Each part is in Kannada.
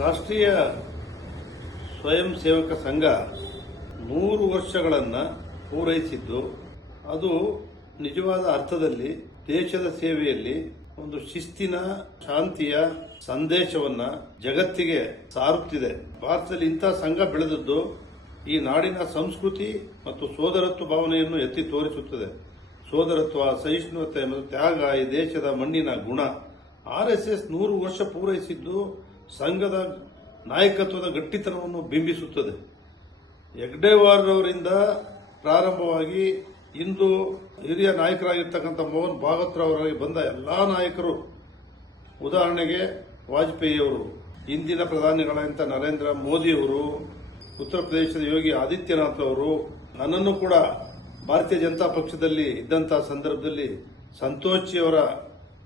ರಾಷ್ಟ್ರೀಯ ಸ್ವಯಂ ಸೇವಕ ಸಂಘ ನೂರು ವರ್ಷಗಳನ್ನು ಪೂರೈಸಿದ್ದು, ಅದು ನಿಜವಾದ ಅರ್ಥದಲ್ಲಿ ದೇಶದ ಸೇವೆಯಲ್ಲಿ ಒಂದು ಶಿಸ್ತಿನ, ಶಾಂತಿಯ ಸಂದೇಶವನ್ನ ಜಗತ್ತಿಗೆ ಸಾರುತ್ತಿದೆ. ಭಾರತದಲ್ಲಿ ಇಂಥ ಸಂಘ ಬೆಳೆದದ್ದು ಈ ನಾಡಿನ ಸಂಸ್ಕೃತಿ ಮತ್ತು ಸೋದರತ್ವ ಭಾವನೆಯನ್ನು ಎತ್ತಿ ತೋರಿಸುತ್ತದೆ. ಸೋದರತ್ವ, ಸಹಿಷ್ಣುತೆ ಮತ್ತು ತ್ಯಾಗ ಈ ದೇಶದ ಮಣ್ಣಿನ ಗುಣ. ಆರ್ಎಸ್ಎಸ್ ನೂರು ವರ್ಷ ಪೂರೈಸಿದ್ದು ಸಂಘದ ನಾಯಕತ್ವದ ಗಟ್ಟಿತನವನ್ನು ಬಿಂಬಿಸುತ್ತದೆ. ಹೆಗ್ಡೇವಾರ್ ಅವರಿಂದ ಪ್ರಾರಂಭವಾಗಿ ಇಂದು ಹಿರಿಯ ನಾಯಕರಾಗಿರ್ತಕ್ಕಂಥ ಮೋಹನ್ ಭಾಗವತ್ ಅವರಿಗೆ ಬಂದ ಎಲ್ಲ ನಾಯಕರು, ಉದಾಹರಣೆಗೆ ವಾಜಪೇಯಿಯವರು, ಇಂದಿನ ಪ್ರಧಾನಿಗಳಂತ ನರೇಂದ್ರ ಮೋದಿಯವರು, ಉತ್ತರ ಪ್ರದೇಶದ ಯೋಗಿ ಆದಿತ್ಯನಾಥ್ ಅವರು, ನನ್ನನ್ನು ಕೂಡ ಭಾರತೀಯ ಜನತಾ ಪಕ್ಷದಲ್ಲಿ ಇದ್ದಂತಹ ಸಂದರ್ಭದಲ್ಲಿ ಸಂತೋಷ್ ಅವರ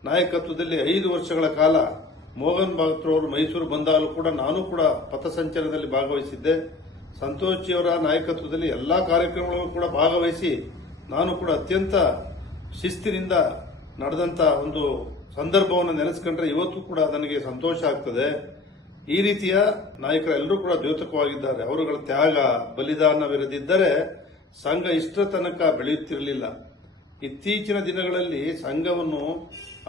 ನಾಯಕತ್ವದಲ್ಲಿ ಐದು ವರ್ಷಗಳ ಕಾಲ ಮೋಹನ್ ಅವರು ಮೈಸೂರು ಬಂದಾಗಲೂ ಕೂಡ ನಾನು ಕೂಡ ಪಥಸಂಚಲನದಲ್ಲಿ ಭಾಗವಹಿಸಿದ್ದೆ. ಸಂತೋಷ್ ಅವರ ನಾಯಕತ್ವದಲ್ಲಿ ಎಲ್ಲಾ ಕಾರ್ಯಕ್ರಮಗಳಲ್ಲೂ ಕೂಡ ಭಾಗವಹಿಸಿ ನಾನು ಕೂಡ ಅತ್ಯಂತ ಶಿಸ್ತಿನಿಂದ ನಡೆದಂತ ಒಂದು ಸಂದರ್ಭವನ್ನು ನೆನೆಸ್ಕೊಂಡ್ರೆ ಇವತ್ತು ಕೂಡ ನನಗೆ ಸಂತೋಷ ಆಗ್ತದೆ. ಈ ರೀತಿಯ ನಾಯಕರೆಲ್ಲರೂ ಕೂಡ ದ್ಯೋತಕವಾಗಿದ್ದಾರೆ. ಅವರುಗಳ ತ್ಯಾಗ ಬಲಿದಾನವಿರದಿದ್ದರೆ ಸಂಘ ಇಷ್ಟರ ತನಕ ಬೆಳೆಯುತ್ತಿರಲಿಲ್ಲ. ಇತ್ತೀಚಿನ ದಿನಗಳಲ್ಲಿ ಸಂಘವನ್ನು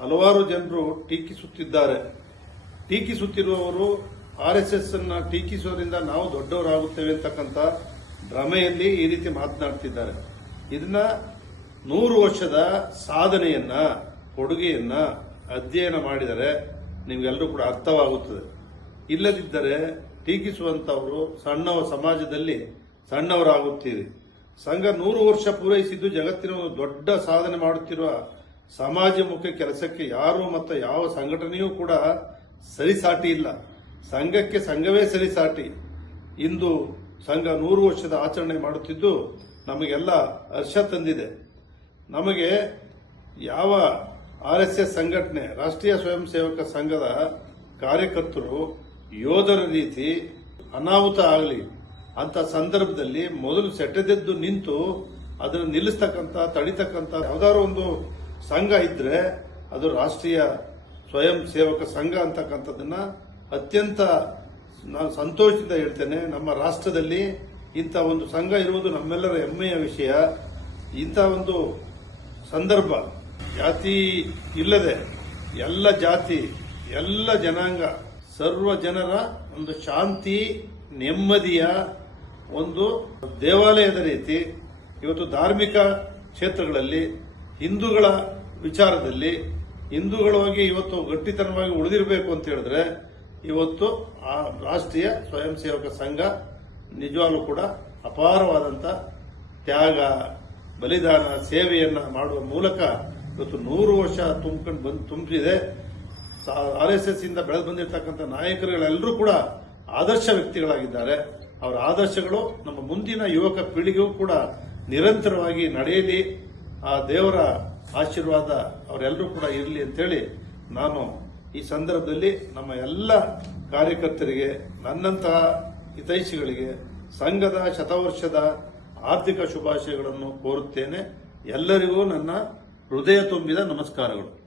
ಹಲವಾರು ಜನರು ಟೀಕಿಸುತ್ತಿದ್ದಾರೆ. ಟೀಕಿಸುತ್ತಿರುವವರು ಆರ್ ಎಸ್ ಎಸ್ ಅನ್ನ ಟೀಕಿಸುವುದರಿಂದ ನಾವು ದೊಡ್ಡವರಾಗುತ್ತೇವೆ ಅಂತಕ್ಕಂಥ ಭ್ರಮೆಯಲ್ಲಿ ಈ ರೀತಿ ಮಾತನಾಡ್ತಿದ್ದಾರೆ. ಇದನ್ನ ನೂರು ವರ್ಷದ ಸಾಧನೆಯನ್ನ, ಕೊಡುಗೆಯನ್ನ ಅಧ್ಯಯನ ಮಾಡಿದರೆ ನಿಮ್ಗೆಲ್ಲರೂ ಕೂಡ ಅರ್ಥವಾಗುತ್ತದೆ. ಇಲ್ಲದಿದ್ದರೆ ಟೀಕಿಸುವಂತವರು ಸಣ್ಣವ ಸಮಾಜದಲ್ಲಿ ಸಣ್ಣವರಾಗುತ್ತೀರಿ. ಸಂಘ ನೂರು ವರ್ಷ ಪೂರೈಸಿದ್ದು ಜಗತ್ತಿನ ದೊಡ್ಡ ಸಾಧನೆ ಮಾಡುತ್ತಿರುವ ಸಮಾಜಮುಖಿ ಕೆಲಸಕ್ಕೆ ಯಾರು ಮತ್ತು ಯಾವ ಸಂಘಟನೆಯೂ ಕೂಡ ಸರಿಸಾಟಿ ಇಲ್ಲ. ಸಂಘಕ್ಕೆ ಸಂಘವೇ ಸರಿಸಾಟಿ. ಇಂದು ಸಂಘ ನೂರು ವರ್ಷದ ಆಚರಣೆ ಮಾಡುತ್ತಿದ್ದು ನಮಗೆಲ್ಲ ಹರ್ಷ ತಂದಿದೆ. ನಮಗೆ ಯಾವ ಆರ್ ಎಸ್ ಎಸ್ ಸಂಘಟನೆ, ರಾಷ್ಟ್ರೀಯ ಸ್ವಯಂ ಸೇವಕ ಸಂಘದ ಕಾರ್ಯಕರ್ತರು ಯೋಧರ ರೀತಿ ಅನಾಹುತ ಆಗಲಿ, ಅಂತ ಸಂದರ್ಭದಲ್ಲಿ ಮೊದಲು ಸೆಟೆದೆದ್ದು ನಿಂತು ಅದನ್ನು ನಿಲ್ಲಿಸ್ತಕ್ಕಂಥ, ತಡಿತಕ್ಕಂಥ ಯಾವುದಾದ್ರು ಒಂದು ಸಂಘ ಇದ್ರೆ ಅದು ರಾಷ್ಟ್ರೀಯ ಸ್ವಯಂ ಸೇವಕ ಸಂಘ ಅಂತಕ್ಕಂಥದ್ದನ್ನ ಅತ್ಯಂತ ನಾನು ಸಂತೋಷದಿಂದ ಹೇಳ್ತೇನೆ. ನಮ್ಮ ರಾಷ್ಟ್ರದಲ್ಲಿ ಇಂಥ ಒಂದು ಸಂಘ ಇರುವುದು ನಮ್ಮೆಲ್ಲರ ಹೆಮ್ಮೆಯ ವಿಷಯ. ಇಂಥ ಒಂದು ಸಂದರ್ಭ ಜಾತಿ ಇಲ್ಲದೆ ಎಲ್ಲ ಜಾತಿ, ಎಲ್ಲ ಜನಾಂಗ, ಸರ್ವ ಜನರ ಒಂದು ಶಾಂತಿ, ನೆಮ್ಮದಿಯ ಒಂದು ದೇವಾಲಯದ ರೀತಿ ಇವತ್ತು ಧಾರ್ಮಿಕ ಕ್ಷೇತ್ರಗಳಲ್ಲಿ, ಹಿಂದೂಗಳ ವಿಚಾರದಲ್ಲಿ ಹಿಂದೂಗಳಾಗಿ ಇವತ್ತು ಗಟ್ಟಿತನವಾಗಿ ಉಳಿದಿರಬೇಕು ಅಂತ ಹೇಳಿದ್ರೆ, ಇವತ್ತು ಆ ರಾಷ್ಟ್ರೀಯ ಸ್ವಯಂ ಸೇವಕ ಸಂಘ ನಿಜವಾಗ್ಲೂ ಕೂಡ ಅಪಾರವಾದಂತ ತ್ಯಾಗ, ಬಲಿದಾನ, ಸೇವೆಯನ್ನ ಮಾಡುವ ಮೂಲಕ ಇವತ್ತು ನೂರು ವರ್ಷ ತುಂಬಿಕೊಂಡು ಬಂದು ತುಂಬಿದೆ ಆರ್ ಎಸ್ ಎಸ್ ಇಂದ ಬೆಳೆದು ಬಂದಿರತಕ್ಕಂಥ ನಾಯಕರುಗಳೆಲ್ಲರೂ ಕೂಡ ಆದರ್ಶ ವ್ಯಕ್ತಿಗಳಾಗಿದ್ದಾರೆ. ಅವರ ಆದರ್ಶಗಳು ನಮ್ಮ ಮುಂದಿನ ಯುವಕ ಪೀಳಿಗೆಗೂ ಕೂಡ ನಿರಂತರವಾಗಿ ನಡೆಯಲಿ. ಆ ದೇವರ ಆಶೀರ್ವಾದ ಅವರೆಲ್ಲರೂ ಕೂಡ ಇರಲಿ ಅಂತೇಳಿ ನಾನು ಈ ಸಂದರ್ಭದಲ್ಲಿ ನಮ್ಮ ಎಲ್ಲ ಕಾರ್ಯಕರ್ತರಿಗೆ, ನನ್ನಂತಹ ಹಿತೈಷಿಗಳಿಗೆ, ಸಂಘದ ಶತವರ್ಷದ ಆರ್ಥಿಕ ಶುಭಾಶಯಗಳನ್ನು ಕೋರುತ್ತೇನೆ. ಎಲ್ಲರಿಗೂ ನನ್ನ ಹೃದಯ ತುಂಬಿದ ನಮಸ್ಕಾರಗಳು.